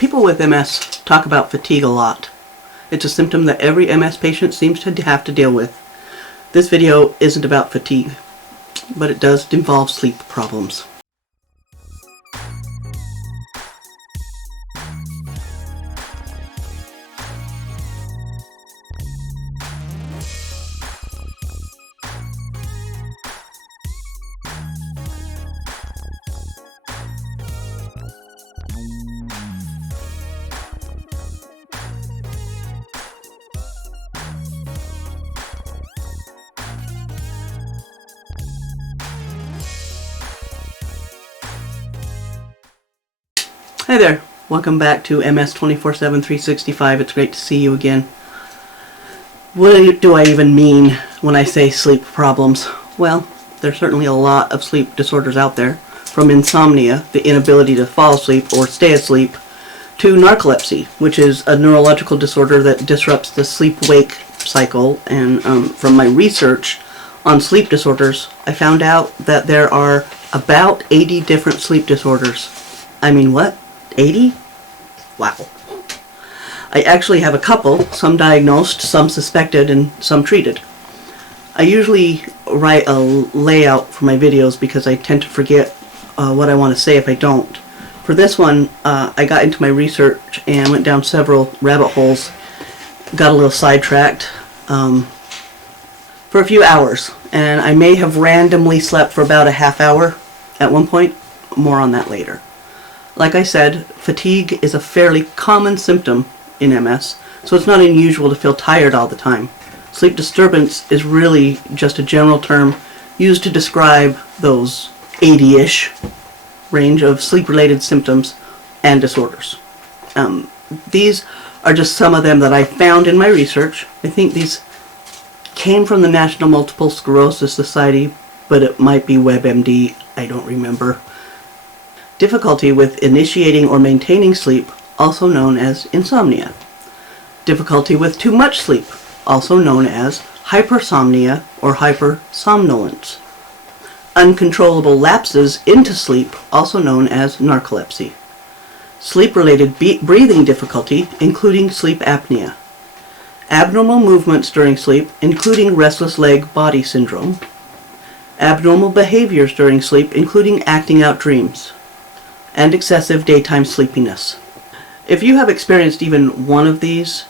People with MS talk about fatigue a lot. It's a symptom that every MS patient seems to have to deal with. This video isn't about fatigue, but it does involve sleep problems. Hey there, welcome back to MS 24/7 365. It's great to see you again. What do I even mean when I say sleep problems? Well, there's certainly a lot of sleep disorders out there, from insomnia, the inability to fall asleep or stay asleep, to narcolepsy, which is a neurological disorder that disrupts the sleep-wake cycle. And from my research on sleep disorders, I found out that there are about 80 different sleep disorders. I mean, what? 80? Wow. I actually have a couple, some diagnosed, some suspected, and some treated. I usually write a layout for my videos because I tend to forget what I want to say if I don't. For this one, I got into my research and went down several rabbit holes, got a little sidetracked for a few hours, and I may have randomly slept for about a half hour at one point. More on that later. Like I said, fatigue is a fairly common symptom in MS, so it's not unusual to feel tired all the time. Sleep disturbance is really just a general term used to describe those 80-ish range of sleep-related symptoms and disorders. These are just some of them that I found in my research. I think these came from the National Multiple Sclerosis Society, but it might be WebMD, I don't remember. Difficulty with initiating or maintaining sleep, also known as insomnia. Difficulty with too much sleep, also known as hypersomnia or hypersomnolence. Uncontrollable lapses into sleep, also known as narcolepsy. Sleep-related breathing difficulty, including sleep apnea. Abnormal movements during sleep, including restless leg body syndrome. Abnormal behaviors during sleep, including acting out dreams. And excessive daytime sleepiness. If you have experienced even one of these,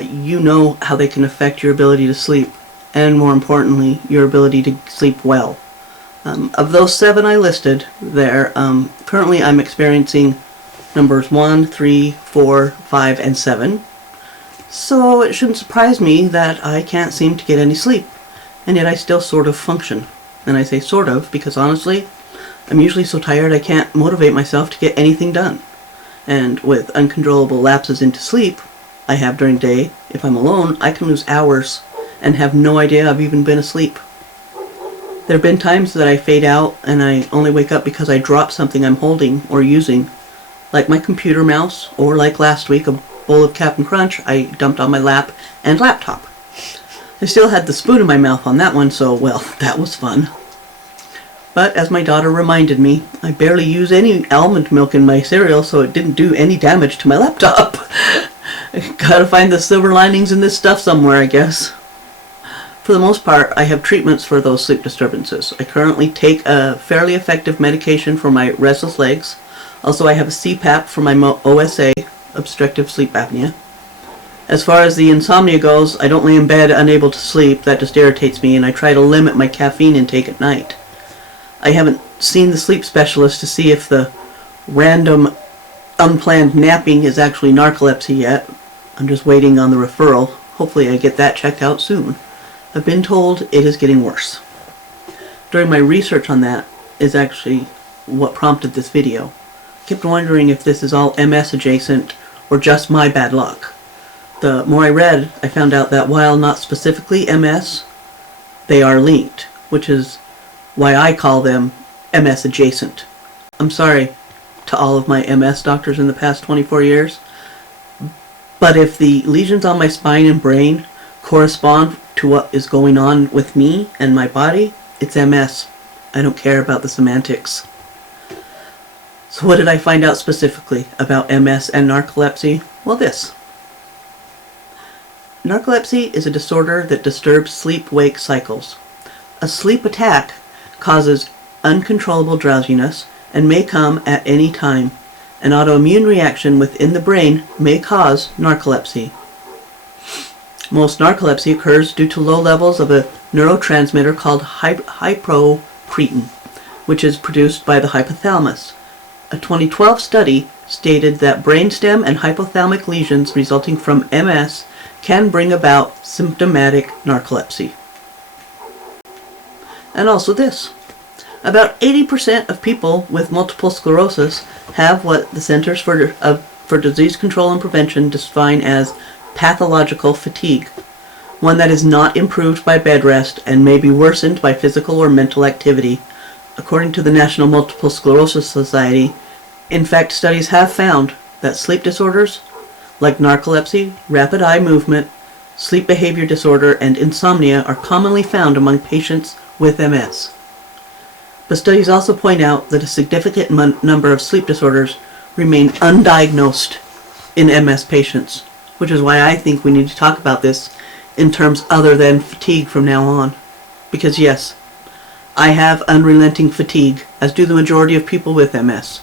you know how they can affect your ability to sleep, and more importantly, your ability to sleep well. Of those 7 I listed there, currently I'm experiencing numbers 1, 3, 4, 5, and 7. So it shouldn't surprise me that I can't seem to get any sleep, and yet I still sort of function. And I say sort of because honestly, I'm usually so tired I can't motivate myself to get anything done. And with uncontrollable lapses into sleep I have during the day, if I'm alone, I can lose hours and have no idea I've even been asleep. There have been times that I fade out and I only wake up because I dropped something I'm holding or using, like my computer mouse, or like last week, a bowl of Cap'n Crunch I dumped on my lap and laptop. I still had the spoon in my mouth on that one, so well, that was fun. But as my daughter reminded me, I barely use any almond milk in my cereal, so it didn't do any damage to my laptop. Gotta find the silver linings in this stuff somewhere, I guess. For the most part, I have treatments for those sleep disturbances. I currently take a fairly effective medication for my restless legs. Also, I have a CPAP for my OSA, obstructive sleep apnea. As far as the insomnia goes, I don't lay in bed unable to sleep. That just irritates me, and I try to limit my caffeine intake at night. I haven't seen the sleep specialist to see if the random unplanned napping is actually narcolepsy yet. I'm just waiting on the referral. Hopefully I get that checked out soon. I've been told it is getting worse. During my research on that is actually what prompted this video. I kept wondering if this is all MS adjacent or just my bad luck. The more I read, I found out that while not specifically MS, they are linked, which is why I call them MS adjacent. I'm sorry to all of my MS doctors in the past 24 years, but if the lesions on my spine and brain correspond to what is going on with me and my body, it's MS. I don't care about the semantics. So what did I find out specifically about MS and narcolepsy? Well, this. Narcolepsy is a disorder that disturbs sleep-wake cycles. A sleep attack causes uncontrollable drowsiness and may come at any time. An autoimmune reaction within the brain may cause narcolepsy. Most narcolepsy occurs due to low levels of a neurotransmitter called hypocretin, which is produced by the hypothalamus. A 2012 study stated that brainstem and hypothalamic lesions resulting from MS can bring about symptomatic narcolepsy. And also this. About 80% of people with multiple sclerosis have what the Centers for Disease Control and Prevention define as pathological fatigue, one that is not improved by bed rest and may be worsened by physical or mental activity. According to the National Multiple Sclerosis Society, in fact, studies have found that sleep disorders like narcolepsy, rapid eye movement, sleep behavior disorder, and insomnia are commonly found among patients with MS. But studies also point out that a significant number of sleep disorders remain undiagnosed in MS patients, which is why I think we need to talk about this in terms other than fatigue from now on. Because yes, I have unrelenting fatigue, as do the majority of people with MS.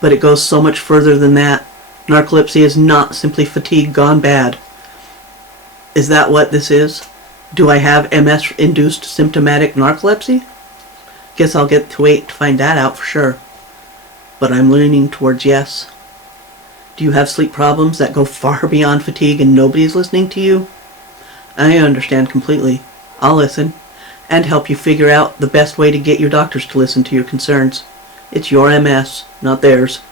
But it goes so much further than that. Narcolepsy is not simply fatigue gone bad. Is that what this is? Do I have MS-induced symptomatic narcolepsy? Guess I'll get to wait to find that out for sure. But I'm leaning towards yes. Do you have sleep problems that go far beyond fatigue and nobody's listening to you? I understand completely. I'll listen and help you figure out the best way to get your doctors to listen to your concerns. It's your MS, not theirs.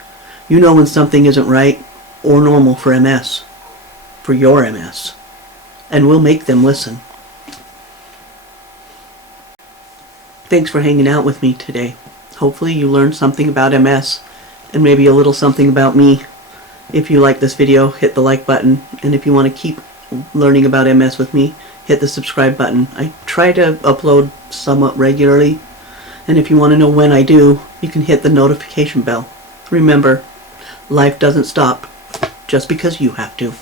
You know when something isn't right or normal for MS. For your MS. And we'll make them listen. Thanks for hanging out with me today. Hopefully you learned something about MS and maybe a little something about me. If you like this video, hit the like button. And if you want to keep learning about MS with me, hit the subscribe button. I try to upload somewhat regularly. And if you want to know when I do, you can hit the notification bell. Remember, life doesn't stop just because you have to.